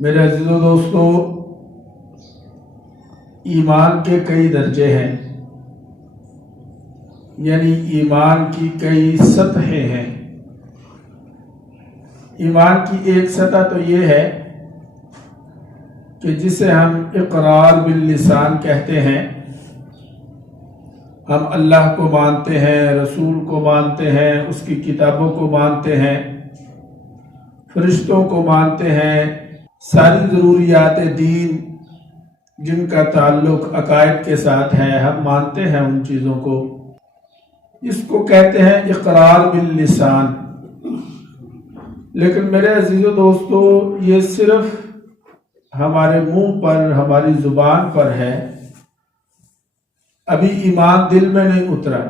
میرے عزیزو دوستو، ایمان کے کئی درجے ہیں، یعنی ایمان کی کئی سطحیں ہیں۔ ایمان کی ایک سطح تو یہ ہے کہ جسے ہم اقرار باللسان کہتے ہیں۔ ہم اللہ کو مانتے ہیں، رسول کو مانتے ہیں، اس کی کتابوں کو مانتے ہیں، فرشتوں کو مانتے ہیں، ساری ضروریات دین جن کا تعلق عقائد کے ساتھ ہے ہم مانتے ہیں ان چیزوں کو۔ اس کو کہتے ہیں اقرار باللسان۔ لیکن میرے عزیزو دوستو، یہ صرف ہمارے منہ پر، ہماری زبان پر ہے، ابھی ایمان دل میں نہیں اترا۔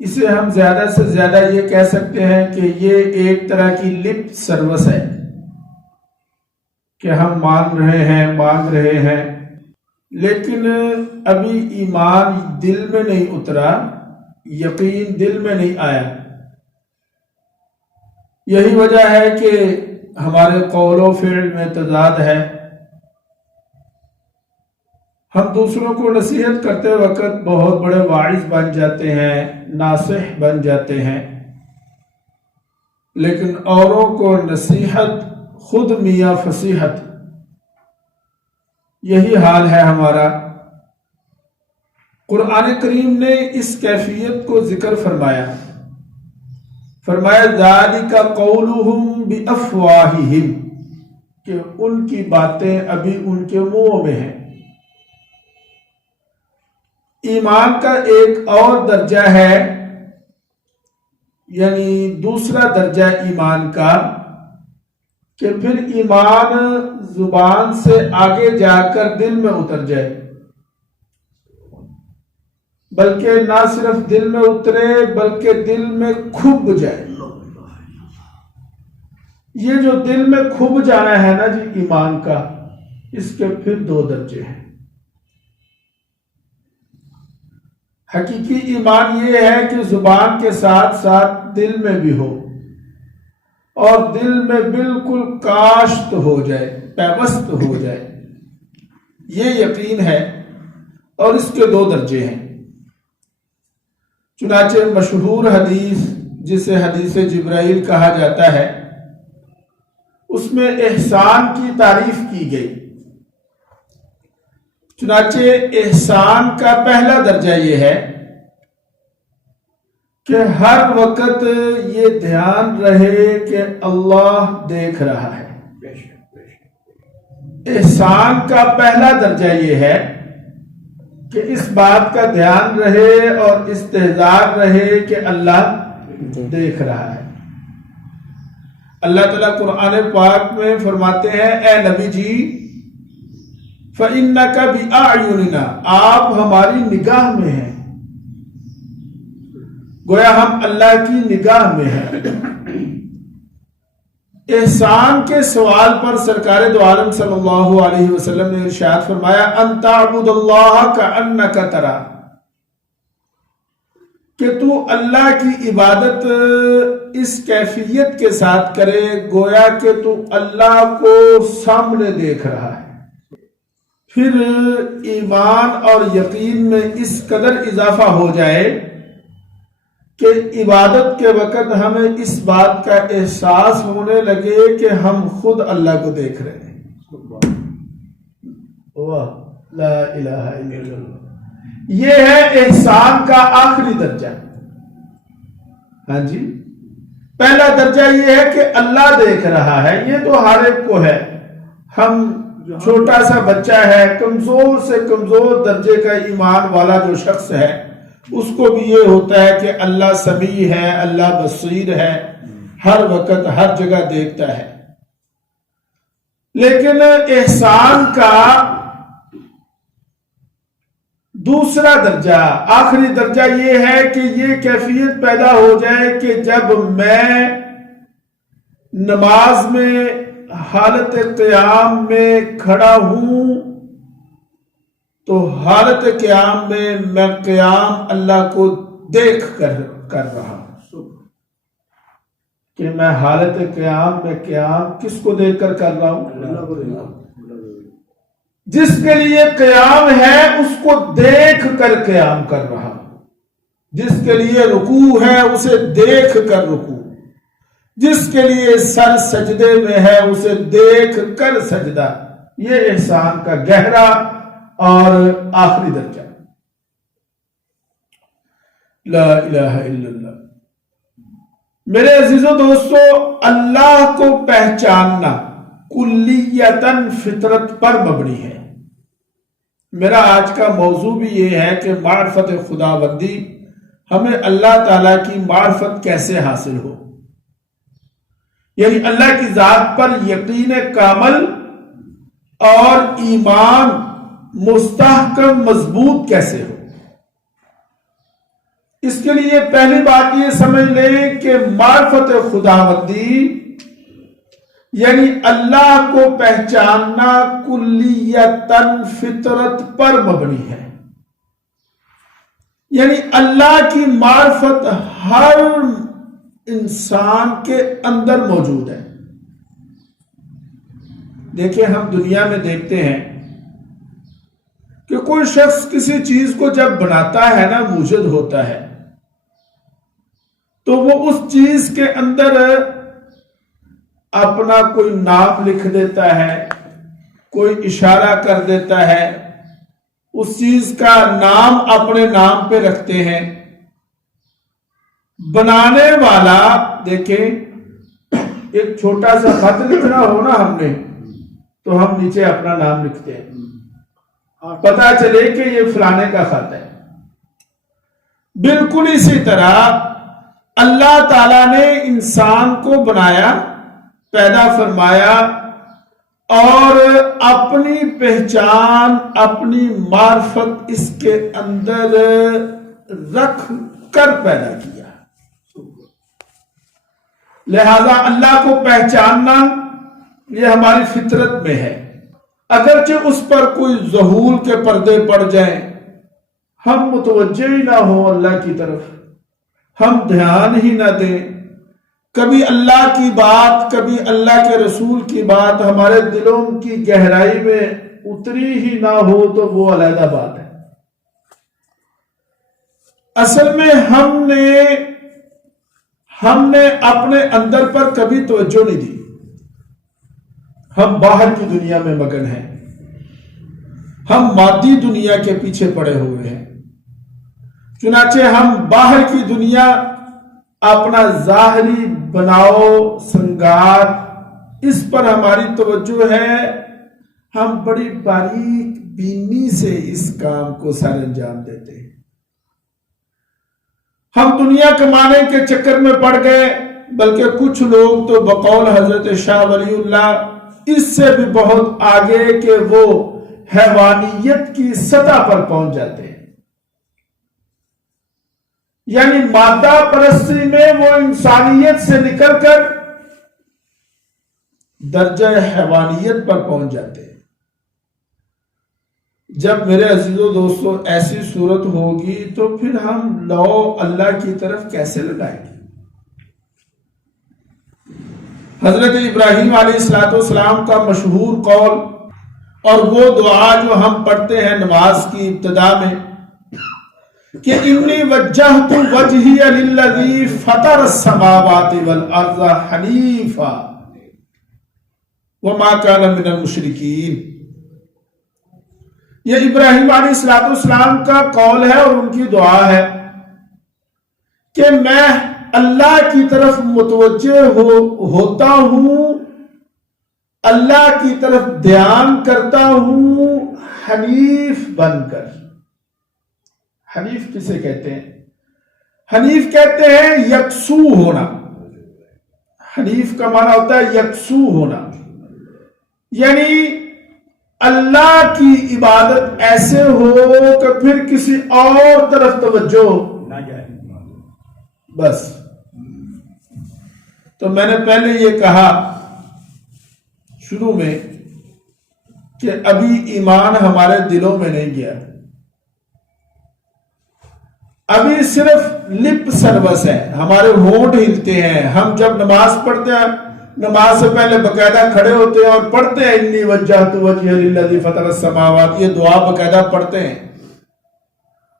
اسے ہم زیادہ سے زیادہ یہ کہہ سکتے ہیں کہ یہ ایک طرح کی لپ سروس ہے کہ ہم مان رہے ہیں، مانگ رہے ہیں، لیکن ابھی ایمان دل میں نہیں اترا، یقین دل میں نہیں آیا۔ یہی وجہ ہے کہ ہمارے قول و فعل میں تضاد ہے۔ ہم دوسروں کو نصیحت کرتے وقت بہت بڑے واعظ بن جاتے ہیں، ناصح بن جاتے ہیں، لیکن اوروں کو نصیحت خود میاں فصیحت، یہی حال ہے ہمارا۔ قرآن کریم نے اس کیفیت کو ذکر فرمایا، ذَلِكَ قَوْلُهُمْ بِأَفْوَاهِهِمْ، کہ ان کی باتیں ابھی ان کے منہوں میں ہیں۔ ایمان کا ایک اور درجہ ہے، یعنی دوسرا درجہ ایمان کا، کہ پھر ایمان زبان سے آگے جا کر دل میں اتر جائے، بلکہ نہ صرف دل میں اترے بلکہ دل میں کھب جائے۔ یہ جو دل میں کھب جانا ہے نا جی ایمان کا، اس کے پھر دو درجے ہیں۔ حقیقی ایمان یہ ہے کہ زبان کے ساتھ ساتھ دل میں بھی ہو، اور دل میں بالکل کاشت ہو جائے، پیوست ہو جائے، یہ یقین ہے، اور اس کے دو درجے ہیں۔ چنانچہ مشہور حدیث جسے حدیث جبرائیل کہا جاتا ہے، اس میں احسان کی تعریف کی گئی۔ چنانچہ احسان کا پہلا درجہ یہ ہے کہ ہر وقت یہ دھیان رہے کہ اللہ دیکھ رہا ہے۔ احسان کا پہلا درجہ یہ ہے کہ اس بات کا دھیان رہے اور استحضار رہے کہ اللہ دیکھ رہا ہے۔ اللہ تعالیٰ قرآن پاک میں فرماتے ہیں، اے نبی جی، فَإِنَّكَ بِأَعْيُنِنَا، آپ ہماری نگاہ میں ہیں، گویا ہم اللہ کی نگاہ میں ہیں۔ احسان کے سوال پر سرکار دو عالم صلی اللہ علیہ وسلم نے ارشاد فرمایا، أَن تَعْبُدَ اللَّهَ كَأَنَّكَ تَرَاهُ، کہ تو اللہ کی عبادت اس کیفیت کے ساتھ کرے گویا کہ تو اللہ کو سامنے دیکھ رہا ہے۔ پھر ایمان اور یقین میں اس قدر اضافہ ہو جائے کہ عبادت کے وقت ہمیں اس بات کا احساس ہونے لگے کہ ہم خود اللہ کو دیکھ رہے ہیں۔ لا الہ الا اللہ۔ یہ ہے احسان کا آخری درجہ۔ ہاں جی، پہلا درجہ یہ ہے کہ اللہ دیکھ رہا ہے، یہ تو ہر ایک کو ہے۔ ہم چھوٹا سا بچہ ہے، کمزور سے کمزور درجے کا ایمان والا جو شخص ہے، اس کو بھی یہ ہوتا ہے کہ اللہ سمیع ہے، اللہ بصیر ہے، ہر وقت ہر جگہ دیکھتا ہے۔ لیکن احسان کا دوسرا درجہ، آخری درجہ یہ ہے کہ یہ کیفیت پیدا ہو جائے کہ جب میں نماز میں حالت قیام میں کھڑا ہوں تو حالت قیام میں قیام اللہ کو دیکھ کر رہا ہوں، کہ میں حالت قیام میں قیام کس کو دیکھ کر رہا ہوں؟ اللہ کو دیکھنا۔ جس کے لیے قیام ہے اس کو دیکھ کر قیام کر رہا ہوں، جس کے لیے رکوع ہے اسے دیکھ کر رکوع، جس کے لیے سر سجدے میں ہے اسے دیکھ کر سجدہ۔ یہ احسان کا گہرا اور آخری درجہ۔ لا الہ الا اللہ۔ میرے عزیزو دوستو، اللہ کو پہچاننا کلیتاً فطرت پر مبنی ہے۔ میرا آج کا موضوع بھی یہ ہے کہ معرفت خداوندی، ہمیں اللہ تعالیٰ کی معرفت کیسے حاصل ہو، یعنی اللہ کی ذات پر یقین کامل اور ایمان مستحکم مضبوط کیسے ہو۔ اس کے لیے پہلی بات یہ سمجھ لیں کہ معرفت خداوندی یعنی اللہ کو پہچاننا کلیتاً فطرت پر مبنی ہے، یعنی اللہ کی معرفت ہر انسان کے اندر موجود ہے۔ دیکھیں، ہم دنیا میں دیکھتے ہیں کہ کوئی شخص کسی چیز کو جب بناتا ہے نا، موجود ہوتا ہے، تو وہ اس چیز کے اندر اپنا کوئی نام لکھ دیتا ہے، کوئی اشارہ کر دیتا ہے، اس چیز کا نام اپنے نام پہ رکھتے ہیں۔ بنانے والا، دیکھیں، ایک چھوٹا سا خط لکھنا ہو نا ہم نے، تو ہم نیچے اپنا نام لکھتے ہیں، پتا چلے کہ یہ فلانے کا خط ہے۔ بالکل اسی طرح اللہ تعالیٰ نے انسان کو بنایا، پیدا فرمایا اور اپنی پہچان، اپنی معرفت اس کے اندر رکھ کر پیدا کیا۔ لہذا اللہ کو پہچاننا یہ ہماری فطرت میں ہے، اگرچہ اس پر کوئی ظہور کے پردے پڑ جائیں، ہم متوجہ ہی نہ ہوں اللہ کی طرف، ہم دھیان ہی نہ دیں، کبھی اللہ کی بات، کبھی اللہ کے رسول کی بات ہمارے دلوں کی گہرائی میں اتری ہی نہ ہو، تو وہ علیحدہ بات ہے۔ اصل میں ہم نے اپنے اندر پر کبھی توجہ نہیں دی، ہم باہر کی دنیا میں مگن ہیں، ہم مادی دنیا کے پیچھے پڑے ہوئے ہیں۔ چنانچہ ہم باہر کی دنیا، اپنا ظاہری بناؤ سنگار، اس پر ہماری توجہ ہے، ہم بڑی باریک بینی سے اس کام کو سر انجام دیتے ہیں۔ ہم دنیا کمانے کے چکر میں پڑ گئے، بلکہ کچھ لوگ تو بقول حضرت شاہ ولی اللہ اس سے بھی بہت آگے کہ وہ حیوانیت کی سطح پر پہنچ جاتے ہیں، یعنی مادہ پرستی میں وہ انسانیت سے نکل کر درجہ حیوانیت پر پہنچ جاتے ہیں۔ جب میرے عزیزو دوستو ایسی صورت ہوگی تو پھر ہم لو اللہ کی طرف کیسے لگائیں گے؟ حضرت ابراہیم علیہ السلام کا مشہور قول اور وہ دعا جو ہم پڑھتے ہیں نماز کی ابتدا میں کہ انی وجہت وجہی للذی فطر السماوات والارض حنیفا وما کان من المشرکین، یہ ابراہیم علیہ السلام کا قول ہے اور ان کی دعا ہے کہ میں اللہ کی طرف متوجہ ہوتا ہوں، اللہ کی طرف دھیان کرتا ہوں حنیف بن کر۔ حنیف کسے کہتے ہیں؟ حنیف کہتے ہیں یکسو ہونا۔ حنیف کا معنی ہوتا ہے یکسو ہونا، یعنی اللہ کی عبادت ایسے ہو کہ پھر کسی اور طرف توجہ نہ جائے، بس۔ تو میں نے پہلے یہ کہا شروع میں کہ ابھی ایمان ہمارے دلوں میں نہیں گیا، ابھی صرف لپ سروس ہے, ہمارے ہونٹ ہلتے ہیں. ہم جب نماز پڑھتے ہیں نماز سے پہلے باقاعدہ کھڑے ہوتے ہیں اور پڑھتے ہیں انی وجہت وجہی للذی فطر السماوات, یہ دعا باقاعدہ پڑھتے ہیں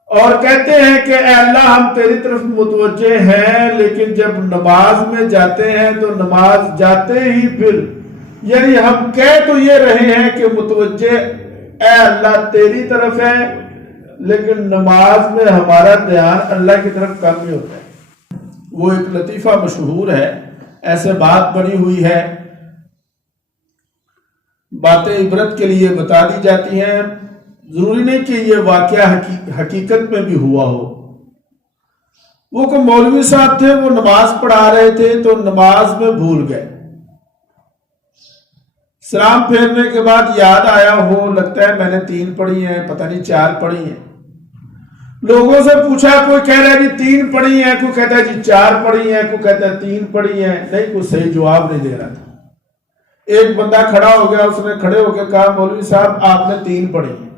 اور کہتے ہیں کہ اے اللہ ہم تیری طرف متوجہ ہیں. لیکن جب نماز میں جاتے ہیں تو نماز جاتے ہی پھر یعنی ہم کہہ تو یہ رہے ہیں کہ متوجہ اے اللہ تیری طرف ہے, لیکن نماز میں ہمارا دھیان اللہ کی طرف کم ہی ہوتا ہے. وہ ایک لطیفہ مشہور ہے, ایسے بات بنی ہوئی ہے, باتیں عبرت کے لیے بتا دی جاتی ہیں, ضروری نہیں کہ یہ واقعہ حقیقت میں بھی ہوا ہو. وہ کوئی مولوی صاحب تھے, وہ نماز پڑھا رہے تھے تو نماز میں بھول گئے. سلام پھیرنے کے بعد یاد آیا ہو, لگتا ہے میں نے 3 پڑھی ہیں, پتہ نہیں 4 پڑھی ہیں. لوگوں سے پوچھا, کوئی کہہ رہا ہے جی 3 پڑھی ہیں, کوئی کہتا ہے جی 4 پڑھی ہیں, کوئی کہتا ہے 3 پڑھی ہیں. نہیں, کوئی صحیح جواب نہیں دے رہا تھا. ایک بندہ کھڑا ہو گیا, اس نے کھڑے ہو کے کہا مولوی صاحب آپ نے 3 پڑھی ہیں.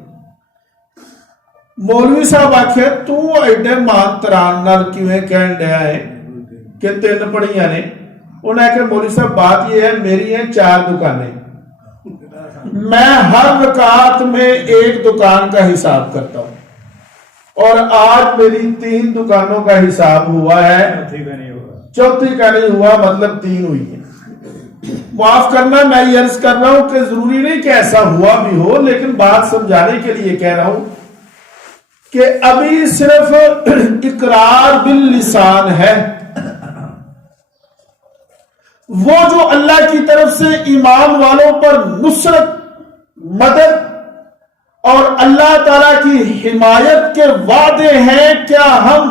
مولوی صاحب آخیا تو ایڈے مان تران نال کیویں کہن ڈیا ہے کہ 3 پڑھیاں نے. انہوں نے کہا مولوی صاحب بات یہ ہے میری ہیں 4 دکانیں, میں ہر رکعت میں ایک دکان کا حساب کرتا ہوں اور آج میری 3 دکانوں کا حساب ہوا ہے, چوتھی کا نہیں ہوا, مطلب 3 ہوئی ہیں. معاف کرنا میں یہ عرض کر رہا ہوں کہ ضروری نہیں کہ ایسا ہوا بھی ہو, لیکن بات سمجھانے کے لیے کہہ رہا ہوں کہ ابھی صرف اقرار باللسان ہے. وہ جو اللہ کی طرف سے ایمان والوں پر نصرت, مدد اور اللہ تعالی کی حمایت کے وعدے ہیں, کیا ہم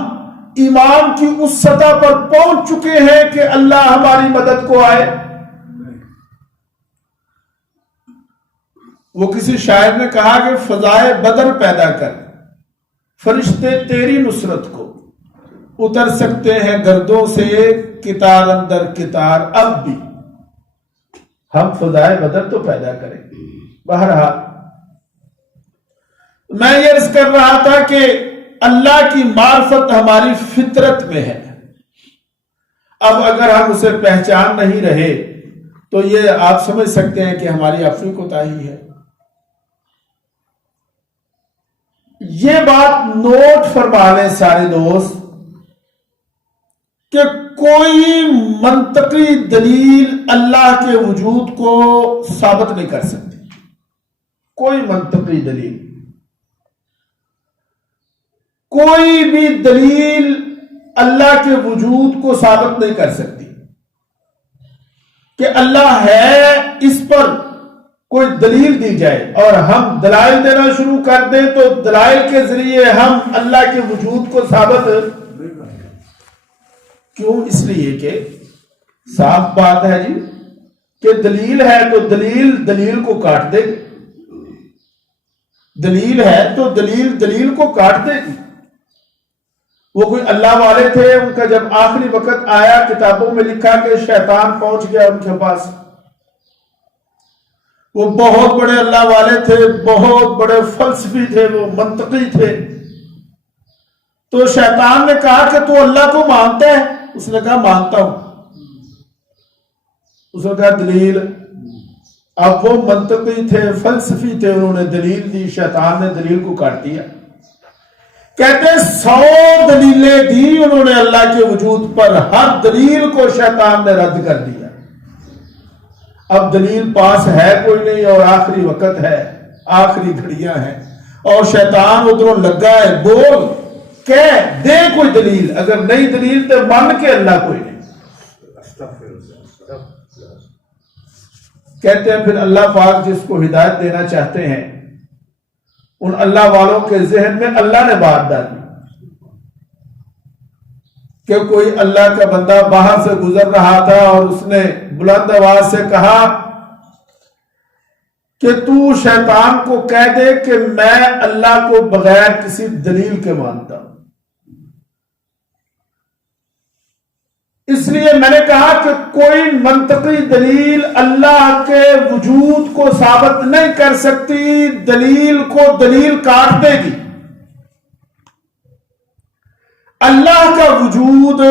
ایمان کی اس سطح پر پہنچ چکے ہیں کہ اللہ ہماری مدد کو آئے؟ وہ کسی شاعر نے کہا کہ فضائے بدر پیدا کر, فرشتے تیری نصرت کو اتر سکتے ہیں گردوں سے, کتار اندر کتار اب بھی. ہم فضائے بدر تو پیدا کریں. بہرحال میں یہ عرض کر رہا تھا کہ اللہ کی معرفت ہماری فطرت میں ہے. اب اگر ہم اسے پہچان نہیں رہے تو یہ آپ سمجھ سکتے ہیں کہ ہماری اپنی کوتاہی ہے. یہ بات نوٹ فرما لیں سارے دوست کہ کوئی منطقی دلیل اللہ کے وجود کو ثابت نہیں کر سکتی. کوئی منطقی دلیل, کوئی بھی دلیل اللہ کے وجود کو ثابت نہیں کر سکتی کہ اللہ ہے. اس پر کوئی دلیل دی جائے اور ہم دلائل دینا شروع کر دیں تو دلائل کے ذریعے ہم اللہ کے وجود کو ثابت کیوں؟ اس لیے کہ صاف بات ہے جی کہ دلیل ہے تو دلیل کو کاٹ دے گی. دلیل ہے تو دلیل کو کاٹ دے گی. وہ کوئی اللہ والے تھے, ان کا جب آخری وقت آیا کتابوں میں لکھا کہ شیطان پہنچ گیا ان کے پاس. وہ بہت بڑے اللہ والے تھے, بہت بڑے فلسفی تھے, وہ منطقی تھے. تو شیطان نے کہا کہ تو اللہ کو مانتا ہے؟ اس نے کہا مانتا ہوں. اس نے کہا دلیل. اب وہ منطقی تھے, فلسفی تھے, انہوں نے دلیل دی, شیطان نے دلیل کو کاٹ دیا. کہتے 100 دلیلیں دی انہوں نے اللہ کے وجود پر, ہر دلیل کو شیطان نے رد کر دیا. اب دلیل پاس ہے کوئی نہیں اور آخری وقت ہے, آخری گھڑیاں ہیں اور شیطان ادھروں لگا ہے, بول کہہ دے کوئی دلیل. اگر نہیں دلیل تو مان کے اللہ کوئی نہیں. کہتے ہیں پھر اللہ پاک جس کو ہدایت دینا چاہتے ہیں ان اللہ والوں کے ذہن میں اللہ نے بات ڈالی کہ کوئی اللہ کا بندہ باہر سے گزر رہا تھا اور اس نے بلند آواز سے کہا کہ تو شیطان کو کہہ دے کہ میں اللہ کو بغیر کسی دلیل کے مانتا ہوں. اس لیے میں نے کہا کہ کوئی منطقی دلیل اللہ کے وجود کو ثابت نہیں کر سکتی, دلیل کو دلیل کاٹ دے گی. اللہ کا وجود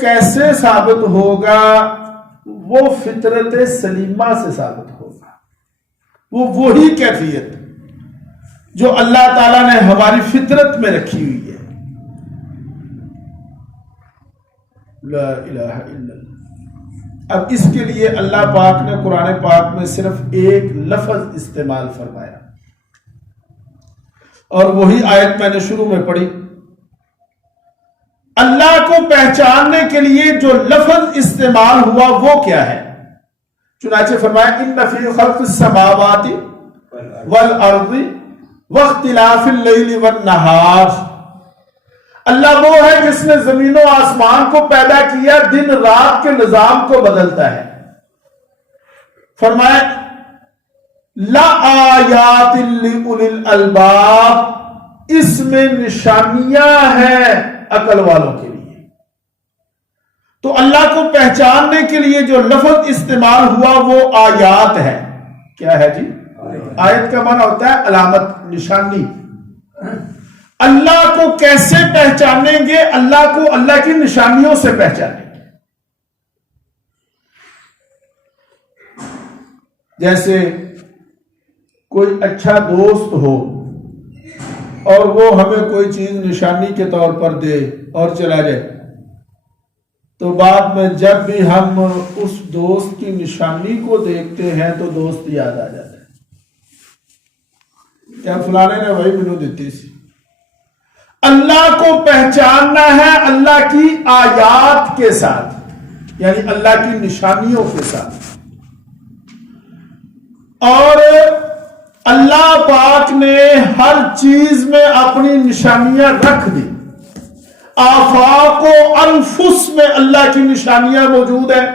کیسے ثابت ہوگا؟ وہ فطرت سلیمہ سے ثابت ہوگا، وہی کیفیت جو اللہ تعالیٰ نے ہماری فطرت میں رکھی ہوئی ہے۔ لا الہ الا اللہ۔ اب اس کے لیے اللہ پاک نے قرآن پاک میں صرف ایک لفظ استعمال فرمایا، اور وہی آیت میں نے شروع میں پڑھی۔ اللہ کو پہچاننے کے لیے جو لفظ استعمال ہوا وہ کیا ہے؟ چنانچہ فرمایا ان فی خلق السماوات والارض واختلاف اللیل والنہار۔ اللہ وہ ہے جس نے زمین و آسمان کو پیدا کیا، دن رات کے نظام کو بدلتا ہے۔ فرمایا لآیات لأولی الالباب، اس میں نشانیاں ہیں عقل والوں کے لیے۔ تو اللہ کو پہچاننے کے لیے جو لفظ استعمال ہوا وہ آیات ہے۔ کیا ہے جی؟ آیت کا معنی ہوتا ہے علامت، نشانی۔ اللہ کو کیسے پہچانیں گے؟ اللہ کو اللہ کی نشانیوں سے پہچانیں گے۔ جیسے کوئی اچھا دوست ہو اور وہ ہمیں کوئی چیز نشانی کے طور پر دے اور چلا جائے، تو بعد میں جب بھی ہم اس دوست کی نشانی کو دیکھتے ہیں تو دوست یاد آ جاتا ہے، کیا فلانے نے وہی مینوں دیتی سی۔ اللہ کو پہچاننا ہے اللہ کی آیات کے ساتھ، یعنی اللہ کی نشانیوں کے ساتھ۔ اور اللہ پاک نے ہر چیز میں اپنی نشانیاں رکھ دی۔ آفاق و انفس میں اللہ کی نشانیاں موجود ہیں۔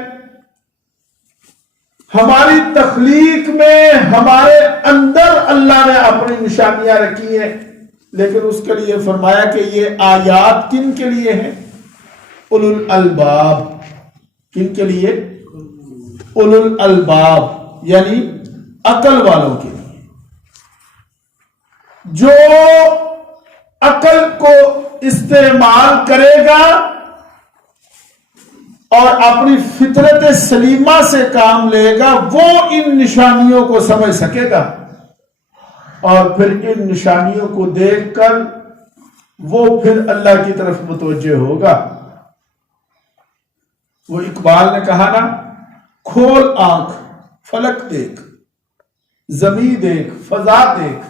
ہماری تخلیق میں ہمارے اندر اللہ نے اپنی نشانیاں رکھی ہیں، لیکن اس کے لیے فرمایا کہ یہ آیات کن کے لیے ہیں؟ اولو الالباب۔ کن کے لیے؟ اولو الالباب، یعنی عقل والوں کے لیے۔ جو عقل کو استعمال کرے گا اور اپنی فطرت سلیمہ سے کام لے گا، وہ ان نشانیوں کو سمجھ سکے گا، اور پھر ان نشانیوں کو دیکھ کر وہ پھر اللہ کی طرف متوجہ ہوگا۔ وہ اقبال نے کہا نا، کھول آنکھ فلک دیکھ، زمین دیکھ، فضا دیکھ،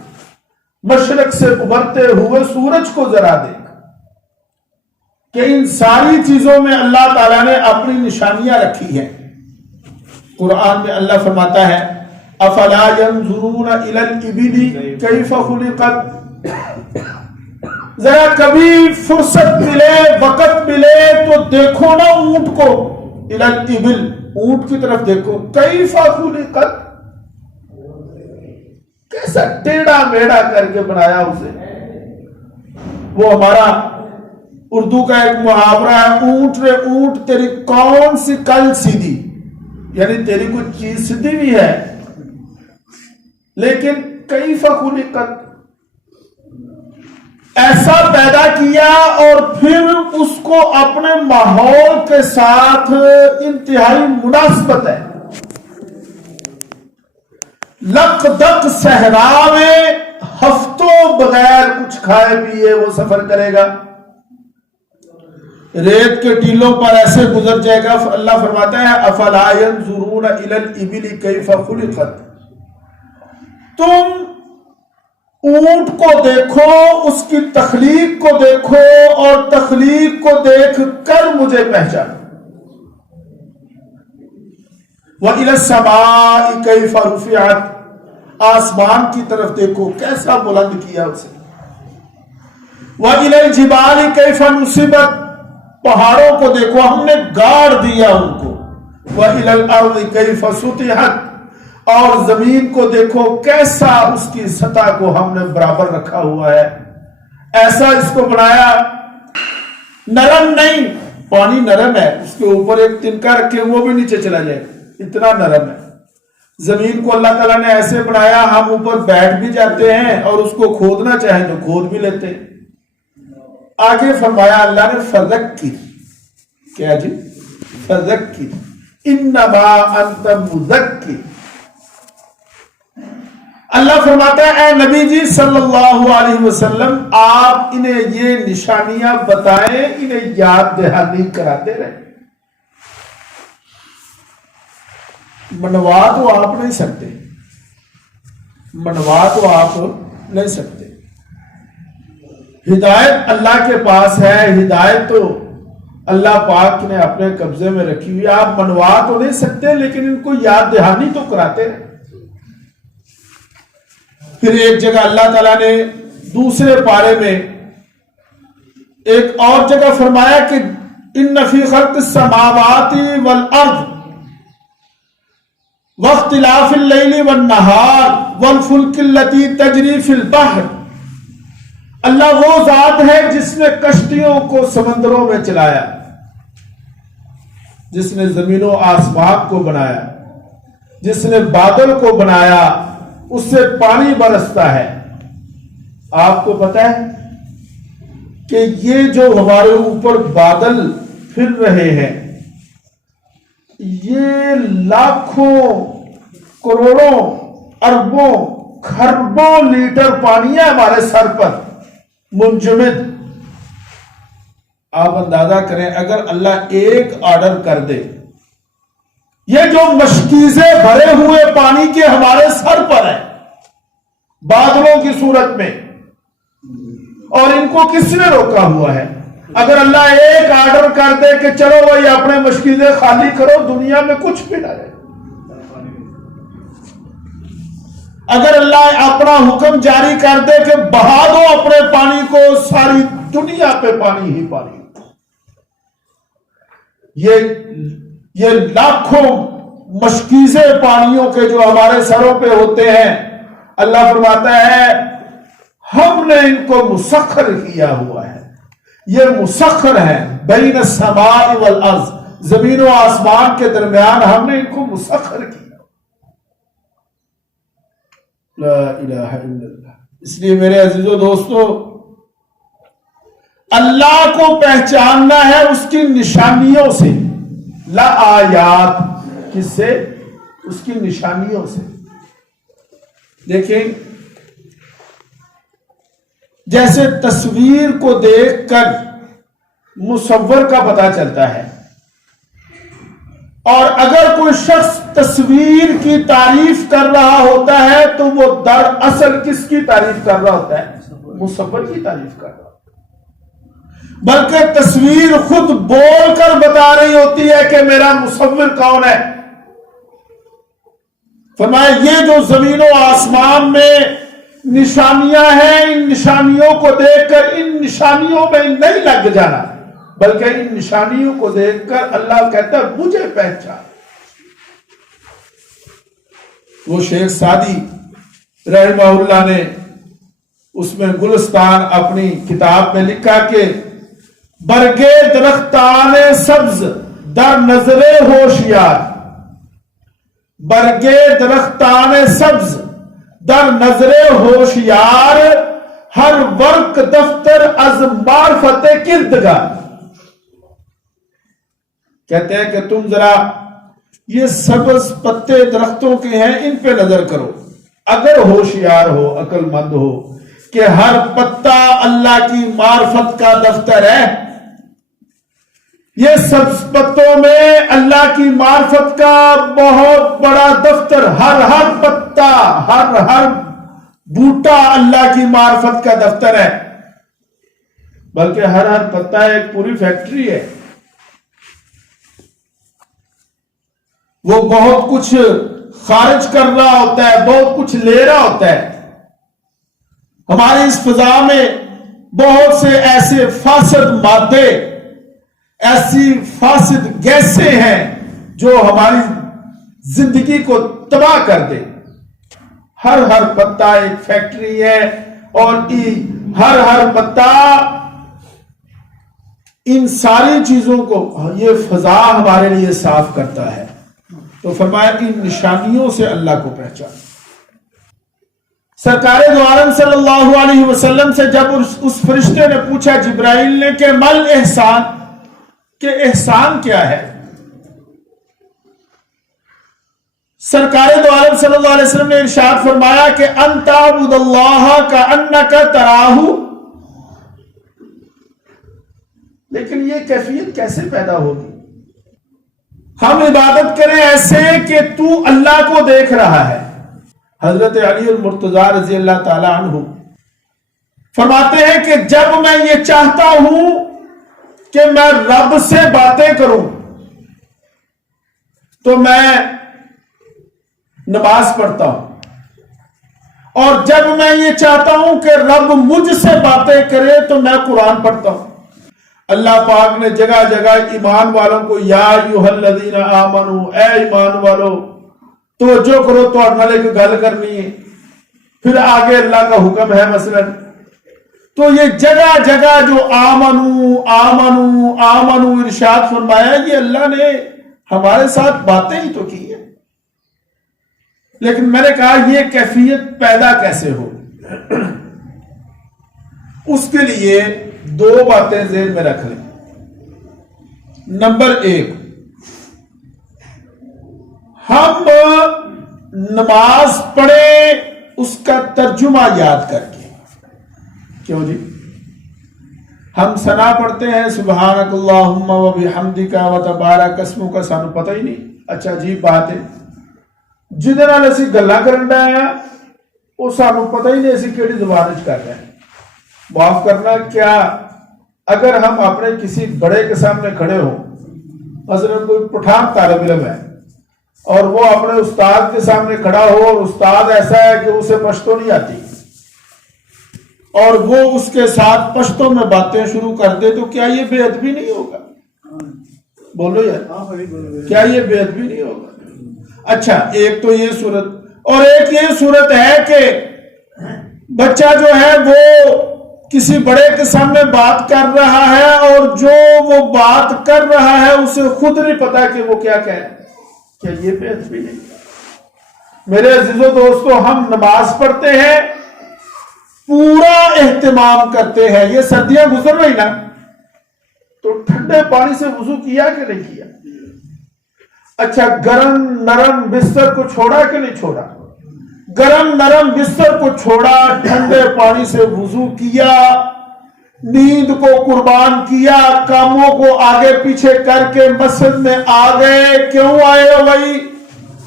مشرق سے ابھرتے ہوئے سورج کو ذرا دیکھ، کہ ان ساری چیزوں میں اللہ تعالیٰ نے اپنی نشانیاں رکھی ہیں۔ قرآن میں اللہ فرماتا ہے افلا ينظرون الى الابل كيف خلقت، ذرا کبھی فرصت ملے، وقت ملے تو دیکھو نا اونٹ کو، الى الابل، اونٹ کی طرف دیکھو، كيف خلقت، کیسا ٹیڑھا میڑھا کر کے بنایا اسے۔ وہ ہمارا اردو کا ایک محاورہ ہے، اونٹ رے اونٹ تیری کون سی کل سیدھی، یعنی تیری کچھ چیز سیدھی بھی ہے لیکن کیف خلقت، ایسا پیدا کیا اور پھر اس کو اپنے ماحول کے ساتھ انتہائی مناسبت ہے۔ لق دق صحرا میں ہفتوں بغیر کچھ کھائے پیے وہ سفر کرے گا، ریت کے ٹیلوں پر ایسے گزر جائے گا۔ اللہ فرماتا ہے افلا ينظرون الى الابل كيف خلقت، تم اونٹ کو دیکھو، اس کی تخلیق کو دیکھو، اور تخلیق کو دیکھ کر مجھے پہچانو۔ وَإِلَى السَّمَاءِ كَيْفَ رُفِعَتْ، آسمان کی طرف دیکھو کیسا بلند کیا اسے۔ وَإِلَى الْجِبَالِ كَيْفَ نُصِبَتْ، پہاڑوں کو دیکھو ہم نے گاڑ دیا ان کو۔ وَإِلَى الْأَرْضِ كَيْفَ سُطِحَتْ، اور زمین کو دیکھو کیسا اس کی سطح کو ہم نے برابر رکھا ہوا ہے، ایسا اس کو بنایا، نرم نہیں، پانی نرم ہے، اس کے اوپر ایک تنکا رکھے وہ بھی نیچے چلا جائے، اتنا نرم ہے۔ زمین کو اللہ تعالیٰ نے ایسے بنایا ہم اوپر بیٹھ بھی جاتے ہیں اور اس کو کھودنا چاہیں تو کھود بھی لیتے ہیں۔ آگے فرمایا اللہ نے فذکر، کیا جی؟ فذکر انما انت مذکر۔ اللہ فرماتا ہے اے نبی جی صلی اللہ علیہ وسلم، آپ انہیں یہ نشانیاں بتائیں، انہیں یاد دہانی کراتے رہیں۔ منوا تو آپ نہیں سکتے، منوا تو آپ نہیں سکتے، ہدایت اللہ کے پاس ہے، ہدایت تو اللہ پاک نے اپنے قبضے میں رکھی ہوئی، آپ منوا تو نہیں سکتے لیکن ان کو یاد دہانی تو کراتے رہیں۔ پھر ایک جگہ اللہ تعالیٰ نے دوسرے پارے میں ایک اور جگہ فرمایا کہ ان فی خلق السماوات والارض واختلاف اللیل والنہار والفلک التی تجری فی البحر، اللہ وہ ذات ہے جس نے کشتیوں کو سمندروں میں چلایا، جس نے زمین و آسمان کو بنایا، جس نے بادل کو بنایا، اس سے پانی برستا ہے۔ آپ کو پتہ ہے کہ یہ جو ہمارے اوپر بادل پھر رہے ہیں، یہ لاکھوں کروڑوں اربوں خربوں لیٹر پانی ہے ہمارے سر پر منجمد۔ آپ اندازہ کریں اگر اللہ ایک آرڈر کر دے، یہ جو مشکیزیں بھرے ہوئے پانی کے ہمارے سر پر ہیں بادلوں کی صورت میں، اور ان کو کس نے روکا ہوا ہے؟ اگر اللہ ایک آرڈر کر دے کہ چلو بھائی اپنے مشکیزیں خالی کرو، دنیا میں کچھ بھی نہ رہے۔ اگر اللہ اپنا حکم جاری کر دے کہ بہا دو اپنے پانی کو، ساری دنیا پہ پانی ہی پانی۔ یہ لاکھوں مشکیزیں پانیوں کے جو ہمارے سروں پہ ہوتے ہیں، اللہ فرماتا ہے ہم نے ان کو مسخر کیا ہوا ہے، یہ مسخر ہے بین السماء والارض، زمین و آسمان کے درمیان ہم نے ان کو مسخر کیا۔ لا الہ الا اللہ۔ اس لیے میرے عزیزو دوستو، اللہ کو پہچاننا ہے اس کی نشانیوں سے، لا آیات، کس سے؟ اس کی نشانیوں سے۔ دیکھیں جیسے تصویر کو دیکھ کر مصور کا پتہ چلتا ہے، اور اگر کوئی شخص تصویر کی تعریف کر رہا ہوتا ہے تو وہ دراصل کس کی تعریف کر رہا ہوتا ہے؟ مصور کی تعریف کر رہا ہوتا ہے، بلکہ تصویر خود بول کر بتا رہی ہوتی ہے کہ میرا مصور کون ہے۔ فرمایا یہ جو زمین و آسمان میں نشانیاں ہیں، ان نشانیوں کو دیکھ کر ان نشانیوں میں نہیں لگ جانا، بلکہ ان نشانیوں کو دیکھ کر اللہ کہتا ہے مجھے پہچان۔ وہ شیخ سعدی رحمہ اللہ نے اس میں گلستان اپنی کتاب میں لکھا کہ برگے درختان سبز در نظر ہوشیار، برگے درختان سبز در نظر ہوشیار، ہر ورق دفتر از معرفت کردگار۔ کہتے ہیں کہ تم ذرا یہ سبز پتے درختوں کے ہیں، ان پہ نظر کرو، اگر ہوشیار ہو، عقل مند ہو، کہ ہر پتا اللہ کی معرفت کا دفتر ہے۔ یہ سبز پتوں میں اللہ کی معرفت کا بہت بڑا دفتر، ہر پتا، ہر بوٹا اللہ کی معرفت کا دفتر ہے، بلکہ ہر پتا ایک پوری فیکٹری ہے، وہ بہت کچھ خارج کر رہا ہوتا ہے، بہت کچھ لے رہا ہوتا ہے۔ ہماری اس فضا میں بہت سے ایسے فاسد مادے، ایسی فاسد گیسیں ہیں جو ہماری زندگی کو تباہ کر دے۔ ہر پتا ایک فیکٹری ہے، اور ہر پتا ان ساری چیزوں کو یہ فضا ہمارے لیے صاف کرتا ہے۔ تو فرمایا ان نشانیوں سے اللہ کو پہچان۔ سرکار دو عالم صلی اللہ علیہ وسلم سے جب اس فرشتے نے پوچھا جبرائیل نے کہ مل احسان، کہ احسان کیا ہے، سرکار دو عالم صلی اللہ علیہ وسلم نے ارشاد فرمایا کہ ان تعبد اللہ کأنک تراہ. لیکن یہ کیفیت کیسے پیدا ہوگی؟ ہم عبادت کریں ایسے کہ تو اللہ کو دیکھ رہا ہے. حضرت علی المرتضیٰ رضی اللہ تعالی عنہ فرماتے ہیں کہ جب میں یہ چاہتا ہوں کہ میں رب سے باتیں کروں تو میں نماز پڑھتا ہوں، اور جب میں یہ چاہتا ہوں کہ رب مجھ سے باتیں کرے تو میں قرآن پڑھتا ہوں. اللہ پاک نے جگہ جگہ ایمان والوں کو یا ایھا الذین آمنو، اے ایمان والو توجہ کرو تو نالے کی گل کرنی ہے. پھر آگے اللہ کا حکم ہے مثلا، تو یہ جگہ جگہ جو آمنو آمنو آمنو ارشاد فرمایا، یہ اللہ نے ہمارے ساتھ باتیں ہی تو کی ہے. لیکن میں نے کہا یہ کیفیت پیدا کیسے ہو؟ اس کے لیے دو باتیں ذہن میں رکھ لیں. نمبر ایک، ہم نماز پڑھیں اس کا ترجمہ یاد کر کے. کیوں جی؟ ہم ثنا پڑھتے ہیں سبحانک اللہم و بحمدک و تبارک اسمک، سانو پتہ ہی نہیں. اچھا عجیب بات ہے، جہدے نال اسی گلاں کرن ڈے آ وہ سانو پتہ ہی نہیں اسی کیڑی زبان وچ کر رہے ہیں. معاف کرنا، کیا اگر ہم اپنے کسی بڑے کے سامنے کھڑے ہوں، مثلا کوئی پٹھان طالب علم ہے اور وہ اپنے استاد کے سامنے کھڑا ہو اور استاد ایسا ہے کہ اسے پشتو نہیں آتی اور وہ اس کے ساتھ پشتو میں باتیں شروع کر دے تو کیا یہ بے ادبی نہیں ہوگا؟ بولو یار، کیا یہ بے ادبی نہیں ہوگا؟ اچھا، ایک تو یہ صورت، اور ایک یہ صورت ہے کہ بچہ جو ہے وہ کسی بڑے کے سامنے بات کر رہا ہے اور جو وہ بات کر رہا ہے اسے خود نہیں پتا کہ وہ کیا کہے. کیا یہ بے ادبی نہیں؟ میرے عزیزو دوستو، ہم نماز پڑھتے ہیں، پورا اہتمام کرتے ہیں. یہ سردیاں گزر رہی نا، تو ٹھنڈے پانی سے وضو کیا کہ نہیں کیا؟ اچھا، گرم نرم بستر کو چھوڑا کہ نہیں چھوڑا؟ گرم نرم بستر کو چھوڑا، ٹھنڈے پانی سے وضو کیا، نیند کو قربان کیا، کاموں کو آگے پیچھے کر کے مسجد میں آ گئے. کیوں آئے ہو بھائی؟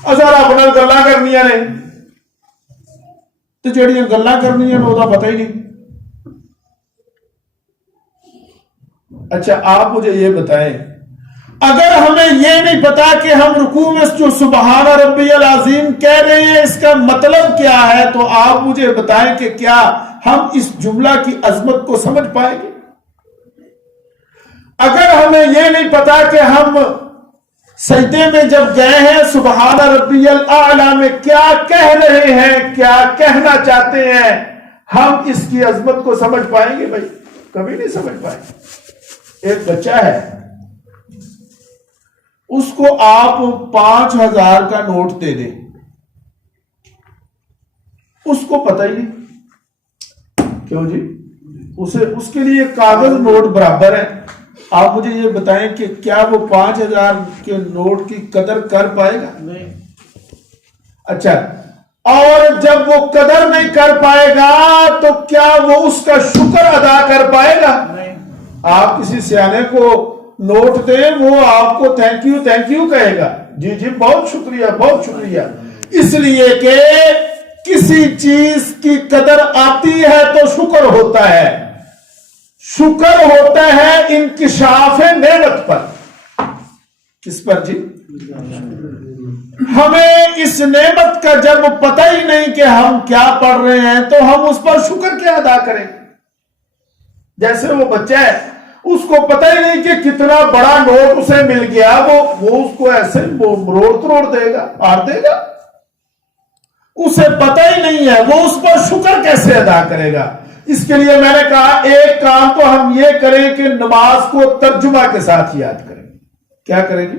اصل اپنا گلاں کرنیاں نے، تو جڑیاں گلاں کرنیاں نے وہ پتہ ہی نہیں. اچھا، آپ مجھے یہ بتائیں، اگر ہمیں یہ نہیں پتا کہ ہم رکوع میں جو سبحان ربی العظیم کہہ رہے ہیں اس کا مطلب کیا ہے، تو آپ مجھے بتائیں کہ کیا ہم اس جملہ کی عظمت کو سمجھ پائیں گے؟ اگر ہمیں یہ نہیں پتا کہ ہم سجدے میں جب گئے ہیں سبحان ربی الاعلی میں کیا کہہ رہے ہیں، کیا کہنا چاہتے ہیں، ہم اس کی عظمت کو سمجھ پائیں گے؟ بھائی کبھی نہیں سمجھ پائیں گے. ایک بچہ ہے، اس کو آپ 5000 کا نوٹ دے دیں، اس کو پتہ ہی نہیں. کیوں جی؟ اس کے لیے کاغذ نوٹ برابر ہے. آپ مجھے یہ بتائیں کہ کیا وہ 5000 کے نوٹ کی قدر کر پائے گا؟ نہیں. اچھا، اور جب وہ قدر نہیں کر پائے گا تو کیا وہ اس کا شکر ادا کر پائے گا؟ نہیں. آپ کسی سیانے کو نوٹ دیں، وہ آپ کو تھینک یو کہے گا، جی جی بہت شکریہ بہت شکریہ. اس لیے کہ کسی چیز کی قدر آتی ہے تو شکر ہوتا ہے. شکر ہوتا ہے انکشاف نعمت پر. کس پر جی؟ ہمیں اس نعمت کا جب پتہ ہی نہیں کہ ہم کیا پڑھ رہے ہیں تو ہم اس پر شکر کیا ادا کریں؟ جیسے وہ بچہ ہے، اس کو پتہ ہی نہیں کہ کتنا بڑا نوٹ اسے مل گیا، وہ اس کو ایسے روڑ دے گا، مار دے گا. اسے پتہ ہی نہیں ہے، وہ اس پر شکر کیسے ادا کرے گا؟ اس کے لیے میں نے کہا ایک کام تو ہم یہ کریں کہ نماز کو ترجمہ کے ساتھ یاد کریں. کیا کریں گے؟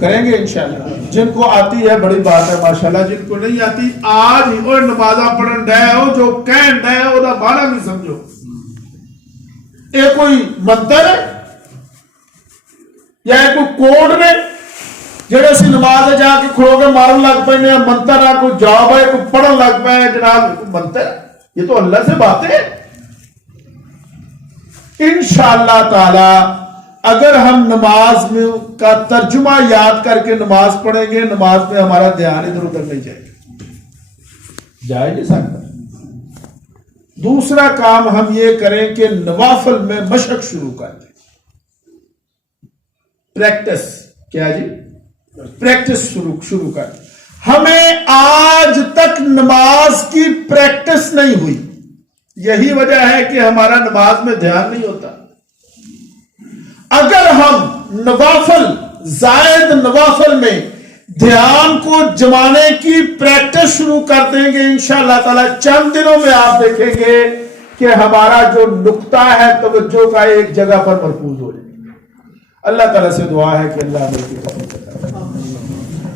کریں گے انشاءاللہ. جن کو آتی ہے بڑی بات ہے ماشاءاللہ, جن کو نہیں آتی آج ہی وہ نمازہ پڑھن ڈے ہو جو کہن ڈے ہو دا مانا بھی سمجھو. یہ کوئی منتر ہے یا کوئی کوڈ نے جڑے سی نماز جا کے کھڑو کے مارن لگ پے نے, منتر ہے کوئی جواب ہے کوئی پڑھن لگ پے جناب منتر. یہ تو اللہ سے باتیں ہیں. انشاءاللہ تعالی اگر ہم نماز میں کا ترجمہ یاد کر کے نماز پڑھیں گے, نماز میں ہمارا دھیان ادھر ادھر نہیں جائے گا, جا ہی نہیں سکتا. دوسرا کام ہم یہ کریں کہ نوافل میں مشق شروع کر دیں. پریکٹس کیا جی, پریکٹس شروع کر دیں. ہمیں آج تک نماز کی پریکٹس نہیں ہوئی. یہی وجہ ہے کہ ہمارا نماز میں دھیان نہیں ہوتا. اگر ہم نوافل زائد نوافل میں دھیان کو جمانے کی پریکٹس شروع کر دیں گے انشاءاللہ تعالی چند دنوں میں آپ دیکھیں گے کہ ہمارا جو نقطہ ہے توجہ کا ایک جگہ پر مرکوز ہو جائے گا. اللہ تعالی سے دعا ہے کہ اللہ ہمیں